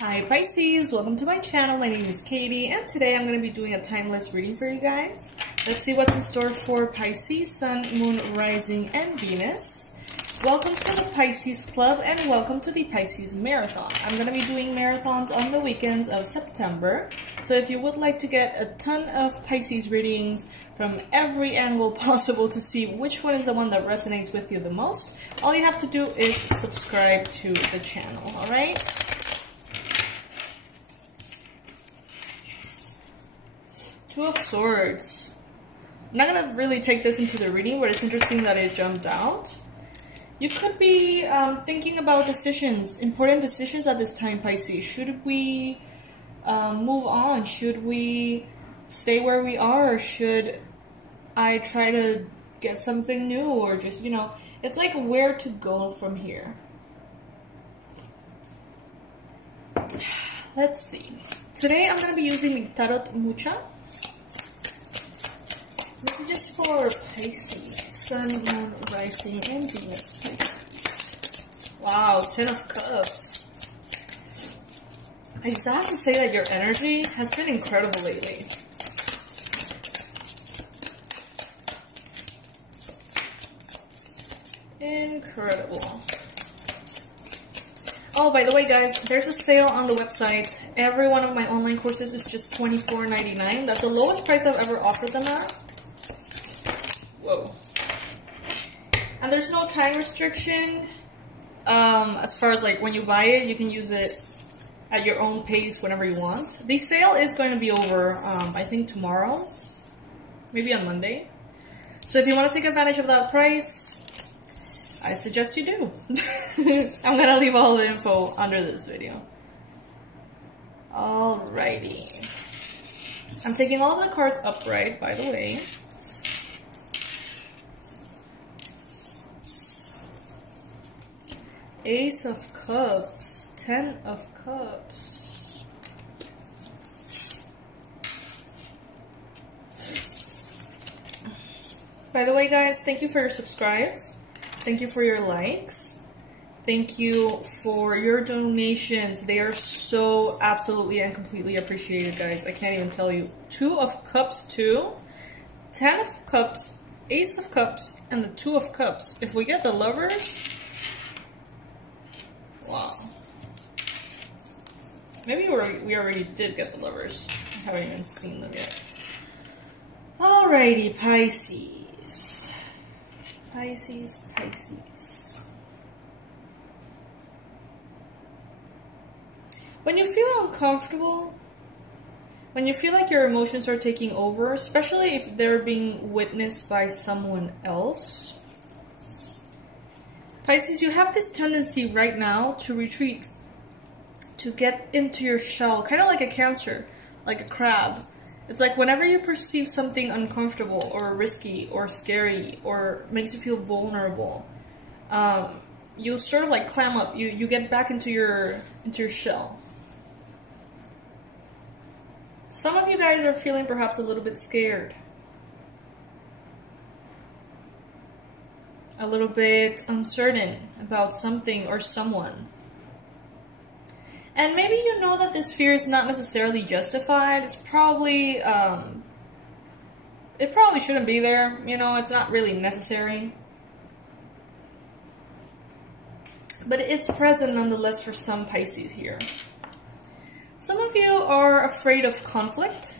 Hi Pisces, welcome to my channel. My name is Katie and today I'm going to be doing a timeless reading for you guys. Let's see what's in store for Pisces, Sun, Moon, Rising, and Venus. Welcome to the Pisces Club and welcome to the Pisces Marathon. I'm going to be doing marathons on the weekends of September. So if you would like to get a ton of Pisces readings from every angle possible to see which one is the one that resonates with you the most, all you have to do is subscribe to the channel, alright? Two of Swords. I'm not going to really take this into the reading, but it's interesting that it jumped out. You could be thinking about decisions, important decisions at this time, Pisces. Should we move on? Should we stay where we are? Should I try to get something new? Or just, you know, it's like where to go from here. Let's see. Today I'm going to be using the Tarot Mucha. Messages for Pisces, Sun, Moon, Rising, and Venus, Pisces. Wow, 10 of Cups. I just have to say that your energy has been incredible lately. Incredible. Oh, by the way, guys, there's a sale on the website. Every one of my online courses is just $24.99. That's the lowest price I've ever offered them at. Whoa. And there's no time restriction. As far as like when you buy it, you can use it at your own pace whenever you want. The sale is going to be over, I think tomorrow, maybe on Monday. So if you want to take advantage of that price, I suggest you do. I'm gonna leave all the info under this video. Alrighty. I'm taking all of the cards upright, by the way. Ace of Cups, 10 of Cups. By the way, guys, thank you for your subscribes. Thank you for your likes. Thank you for your donations. They are so absolutely and completely appreciated, guys. I can't even tell you. 2 of Cups, 2. 10 of Cups, Ace of Cups, and the 2 of Cups. If we get the Lovers... Wow. Maybe we already did get the Lovers. I haven't even seen them yet. Alrighty, Pisces. Pisces, Pisces. When you feel uncomfortable, when you feel like your emotions are taking over, especially if they're being witnessed by someone else, Pisces, you have this tendency right now to retreat, to get into your shell, kind of like a Cancer, like a crab. It's like whenever you perceive something uncomfortable or risky or scary or makes you feel vulnerable, you sort of like clam up, you get back into your shell. Some of you guys are feeling perhaps a little bit scared. A little bit uncertain about something or someone. And maybe you know that this fear is not necessarily justified. It's probably, it probably shouldn't be there. You know, it's not really necessary. But it's present nonetheless for some Pisces here. Some of you are afraid of conflict.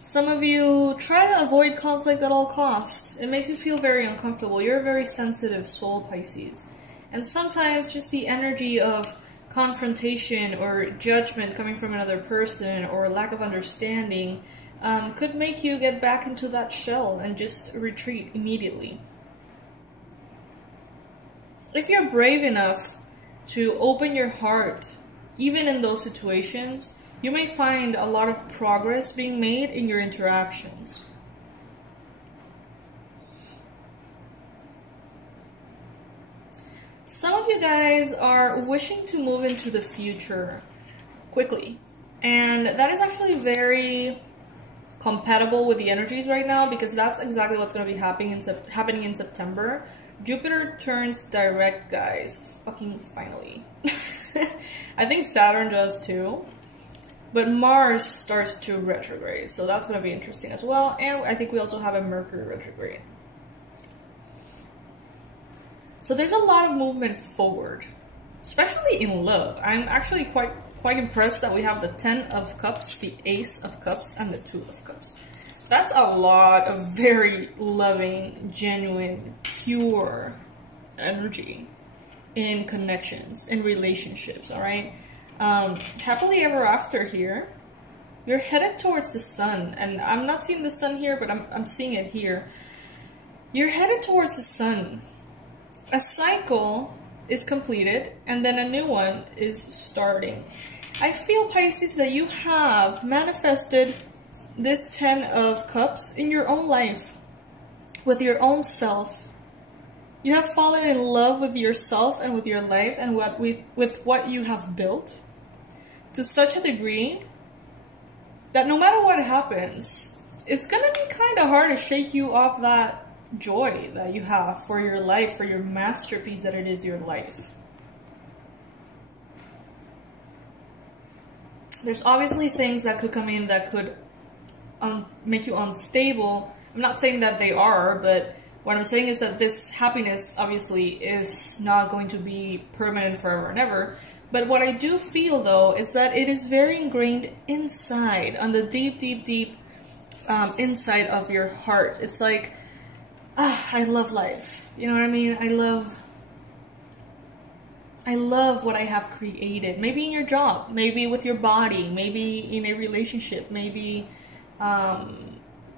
Some of you try to avoid conflict at all costs. It makes you feel very uncomfortable. You're a very sensitive soul, Pisces. And sometimes just the energy of confrontation or judgment coming from another person or lack of understanding could make you get back into that shell and just retreat immediately. If you're brave enough to open your heart, even in those situations, you may find a lot of progress being made in your interactions. Some of you guys are wishing to move into the future quickly. And that is actually very compatible with the energies right now because that's exactly what's going to be happening in September. Jupiter turns direct, guys. Fucking finally. I think Saturn does too. But Mars starts to retrograde, so that's going to be interesting as well. And I think we also have a Mercury retrograde. So there's a lot of movement forward, especially in love. I'm actually quite impressed that we have the 10 of Cups, the Ace of Cups, and the 2 of Cups. That's a lot of very loving, genuine, pure energy in connections, in relationships, all right? Happily ever after here. You're headed towards the sun, and I'm not seeing the sun here, but I'm seeing it here. You're headed towards the sun. A cycle is completed, and then a new one is starting. I feel, Pisces, that you have manifested this 10 of Cups in your own life, with your own self. You have fallen in love with yourself and with your life and with what you have built to such a degree that no matter what happens, it's going to be kind of hard to shake you off that joy that you have for your life, for your masterpiece that it is your life. There's obviously things that could come in that could make you unstable. I'm not saying that they are, but what I'm saying is that this happiness obviously is not going to be permanent forever and ever. But what I do feel, though, is that it is very ingrained inside, on the deep, deep, deep inside of your heart. It's like, I love life. You know what I mean? I love what I have created. Maybe in your job, maybe with your body, maybe in a relationship, maybe,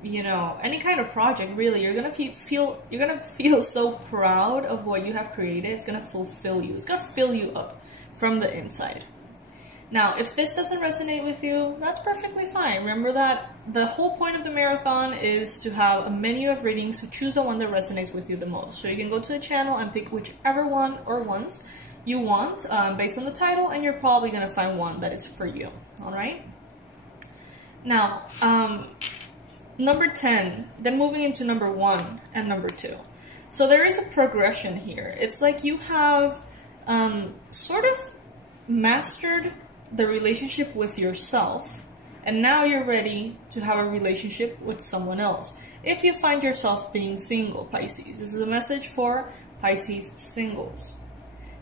you know, any kind of project. Really, you're gonna feel so proud of what you have created. It's gonna fulfill you. It's gonna fill you up from the inside. Now, if this doesn't resonate with you, that's perfectly fine. Remember that the whole point of the marathon is to have a menu of readings, so choose the one that resonates with you the most. So you can go to the channel and pick whichever one or ones you want based on the title, and you're probably going to find one that is for you. All right? Now, number 10, then moving into number 1 and number 2. So there is a progression here. It's like you have sort of mastered the relationship with yourself, and now you're ready to have a relationship with someone else. If you find yourself being single, Pisces, this is a message for Pisces singles.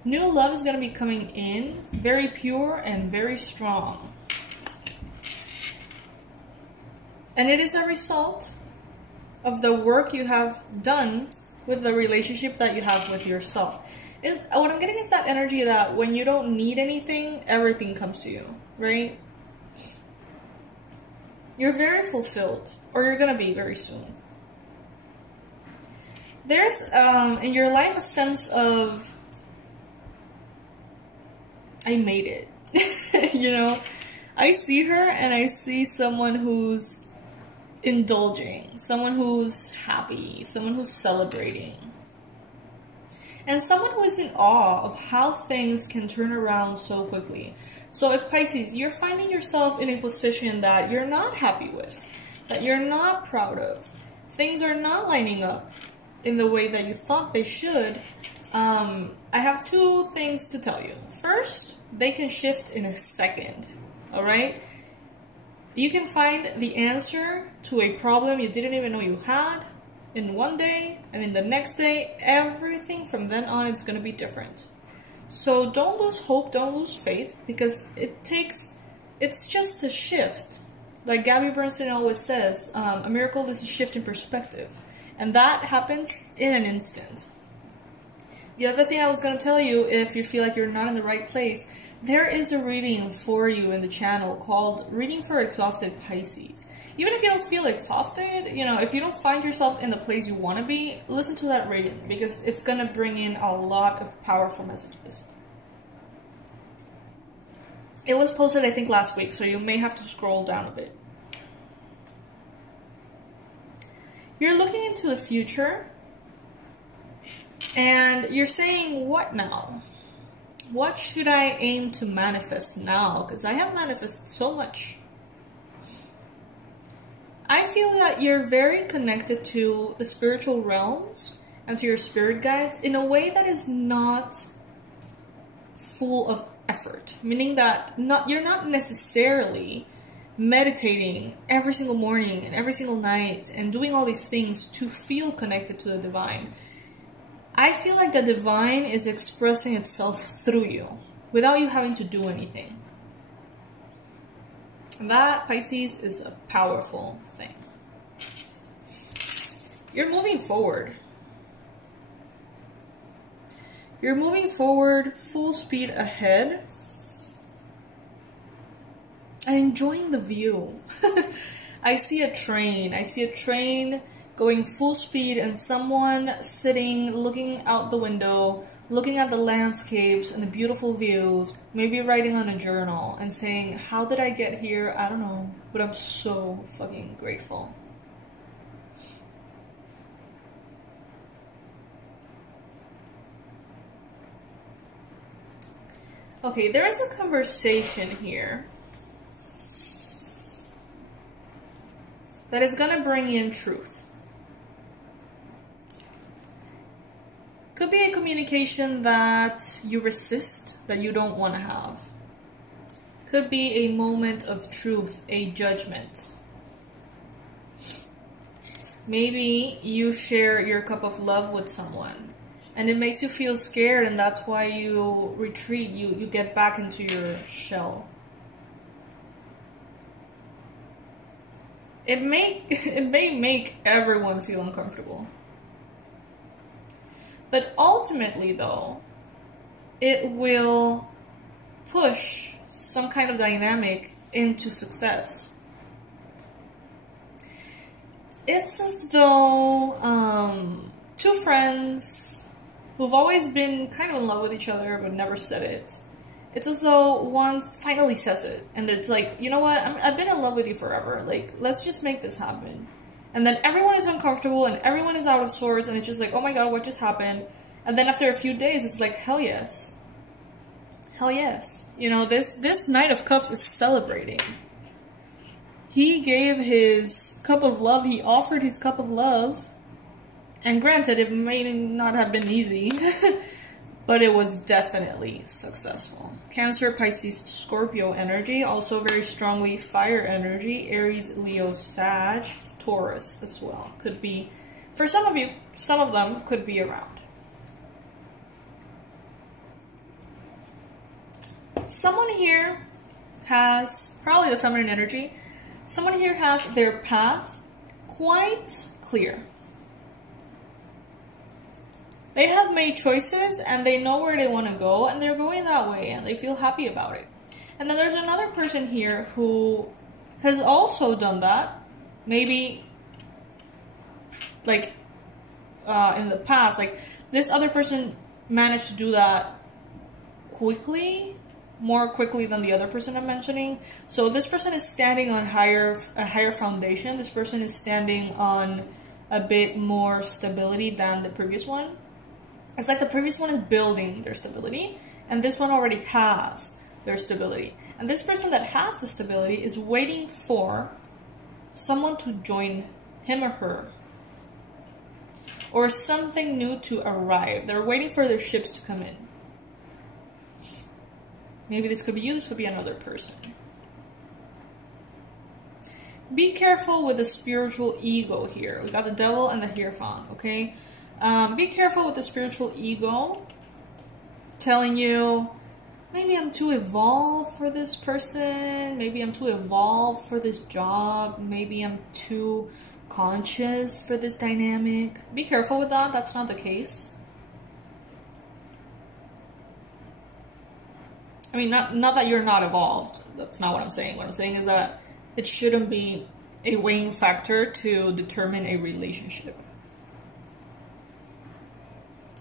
New love is going to be coming in, very pure and very strong. And it is a result of the work you have done with the relationship that you have with yourself. What I'm getting is that energy that when you don't need anything, everything comes to you, right? You're very fulfilled, or you're going to be very soon. There's, in your life, a sense of, I made it. You know, I see her and I see someone who's indulging, someone who's happy, someone who's celebrating. And someone who is in awe of how things can turn around so quickly. So if Pisces, you're finding yourself in a position that you're not happy with, that you're not proud of, things are not lining up in the way that you thought they should, I have 2 things to tell you. First, they can shift in a second, all right? You can find the answer to a problem you didn't even know you had in one day, and in the next day, everything from then on is going to be different. So don't lose hope, don't lose faith, because it's just a shift. Like Gabby Bernstein always says, a miracle is a shift in perspective. And that happens in an instant. The other thing I was going to tell you, if you feel like you're not in the right place, there is a reading for you in the channel called Reading for Exhausted Pisces. Even if you don't feel exhausted, you know, if you don't find yourself in the place you want to be, listen to that reading, because it's going to bring in a lot of powerful messages. It was posted, I think, last week, so you may have to scroll down a bit. You're looking into the future, and you're saying, what now? What should I aim to manifest now? Because I have manifested so much. I feel that you're very connected to the spiritual realms and to your spirit guides in a way that is not full of effort, meaning that you're not necessarily meditating every single morning and every single night and doing all these things to feel connected to the divine. I feel like the divine is expressing itself through you without you having to do anything. And that, Pisces, is a powerful thing. You're moving forward. You're moving forward full speed ahead and enjoying the view. I see a train. I see a train going full speed and someone sitting, looking out the window, looking at the landscapes and the beautiful views, maybe writing on a journal and saying, how did I get here? I don't know, but I'm so fucking grateful. Okay, there is a conversation here that is going to bring in truth. Could be a communication that you resist, that you don't want to have. Could be a moment of truth, a judgment. Maybe you share your cup of love with someone and it makes you feel scared, and that's why you retreat, you get back into your shell. It may make everyone feel uncomfortable. But ultimately, though, it will push some kind of dynamic into success. It's as though two friends who've always been kind of in love with each other but never said it. It's as though one finally says it, and it's like, you know what, I've been in love with you forever, like, let's just make this happen. And then everyone is uncomfortable and everyone is out of sorts, and it's just like, oh my god, what just happened? And then after a few days, it's like, hell yes. Hell yes. You know, this Knight of Cups is celebrating. He gave his cup of love, he offered his cup of love, and granted, it may not have been easy, but it was definitely successful. Cancer, Pisces, Scorpio energy, also very strongly fire energy, Aries, Leo, Sag, Taurus as well. Could be, for some of you, some of them could be around. Someone here has, probably the feminine energy, someone here has their path quite clear. They have made choices and they know where they want to go and they're going that way and they feel happy about it. And then there's another person here who has also done that. Maybe like in the past, like this other person managed to do that quickly, more quickly than the other person I'm mentioning. So this person is standing on a higher foundation. This person is standing on a bit more stability than the previous one. It's like the previous one is building their stability, and this one already has their stability. And this person that has the stability is waiting for someone to join him or her, or something new to arrive. They're waiting for their ships to come in. Maybe this could be you, this could be another person. Be careful with the spiritual ego here. We got the Devil and the Hierophant, okay? Be careful with the spiritual ego telling you, maybe I'm too evolved for this person, maybe I'm too evolved for this job, maybe I'm too conscious for this dynamic. Be careful with that, that's not the case. I mean, not that you're not evolved, that's not what I'm saying. What I'm saying is that it shouldn't be a weighing factor to determine a relationship.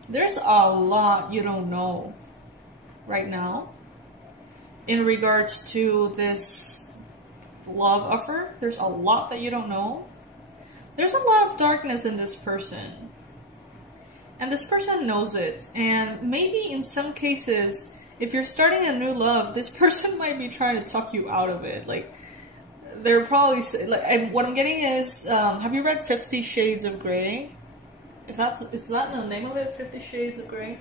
There's a lot you don't know right now in regards to this love offer. There's a lot that you don't know. There's a lot of darkness in this person. And this person knows it. And maybe in some cases, if you're starting a new love, this person might be trying to talk you out of it. Like, they're probably, like, what I'm getting is, have you read 50 Shades of Grey? Is that the name of it, 50 Shades of Grey?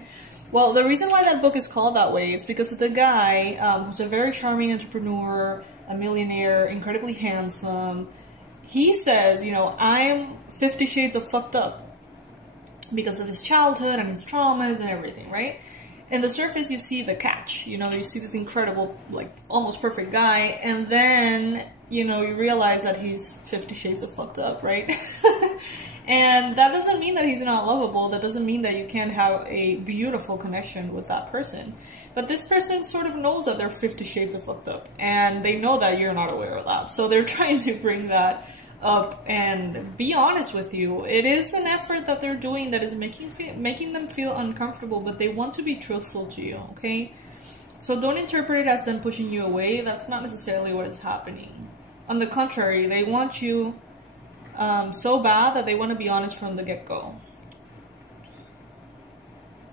Well, the reason why that book is called that way is because the guy, who's a very charming entrepreneur, a millionaire, incredibly handsome, he says, you know, I'm 50 shades of fucked up because of his childhood and his traumas and everything, right? In the surface, you see the catch, you know, you see this incredible, like, almost perfect guy, and then, you know, you realize that he's 50 shades of fucked up, right? And that doesn't mean that he's not lovable. That doesn't mean that you can't have a beautiful connection with that person. But this person sort of knows that they're 50 shades of fucked up. And they know that you're not aware of that. So they're trying to bring that up and be honest with you. It is an effort that they're doing that is making them feel uncomfortable. But they want to be truthful to you, okay? So don't interpret it as them pushing you away. That's not necessarily what is happening. On the contrary, they want you... so bad that they want to be honest from the get-go.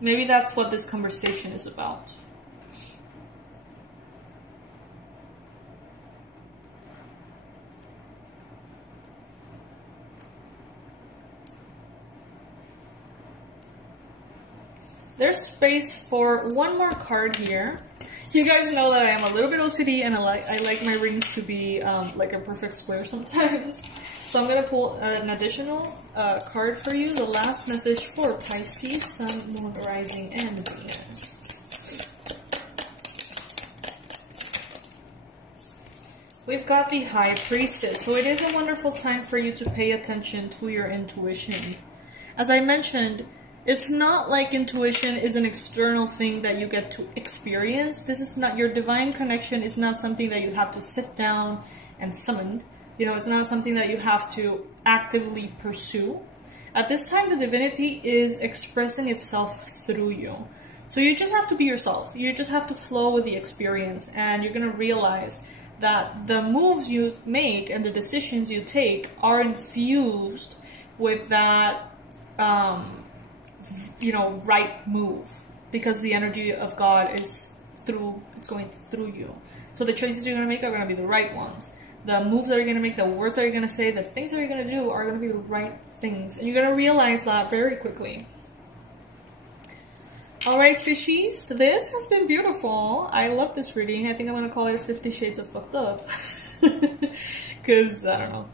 Maybe that's what this conversation is about. There's space for one more card here. You guys know that I am a little bit OCD and I like my readings to be like a perfect square sometimes. So I'm going to pull an additional card for you. The last message for Pisces, Sun, Moon, Rising, and Venus. We've got the High Priestess. So it is a wonderful time for you to pay attention to your intuition. As I mentioned, it's not like intuition is an external thing that you get to experience. This is not, your divine connection is not something that you have to sit down and summon. You know, it's not something that you have to actively pursue. At this time, the divinity is expressing itself through you. So you just have to be yourself. You just have to flow with the experience, and you're going to realize that the moves you make and the decisions you take are infused with that, you know, right move, because the energy of God is it's going through you. So the choices you're going to make are going to be the right ones. The moves that you're going to make, the words that you're going to say, the things that you're going to do are going to be the right things. And you're going to realize that very quickly. Alright, fishies, this has been beautiful. I love this reading. I think I'm going to call it 50 Shades of Fucked Up. Because, I don't know.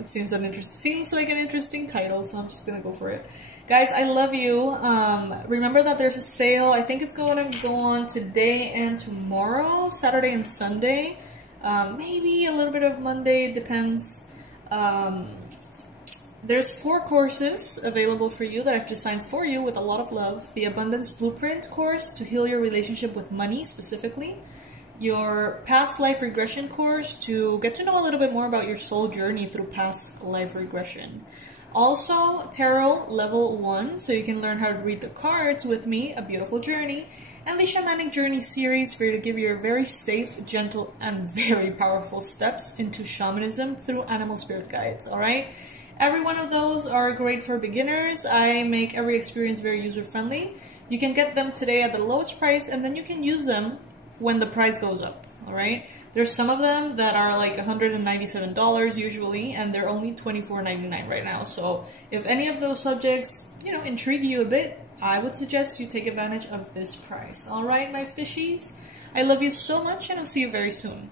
It seems like an interesting title, so I'm just going to go for it. Guys, I love you. Remember that there's a sale. I think it's going to go on today and tomorrow, Saturday and Sunday. Maybe a little bit of Monday, it depends. There's 4 courses available for you that I've designed for you with a lot of love. The Abundance Blueprint course to heal your relationship with money specifically. Your Past Life Regression course to get to know a little bit more about your soul journey through past life regression. Also, Tarot Level 1, so you can learn how to read the cards with me, a beautiful journey. And the Shamanic Journey series for you to give you very safe, gentle, and very powerful steps into shamanism through animal spirit guides, alright? Every one of those are great for beginners. I make every experience very user-friendly. You can get them today at the lowest price, and then you can use them when the price goes up, alright? There's some of them that are like $197 usually, and they're only $24.99 right now. So if any of those subjects, you know, intrigue you a bit, I would suggest you take advantage of this price. Alright, my fishies? I love you so much, and I'll see you very soon.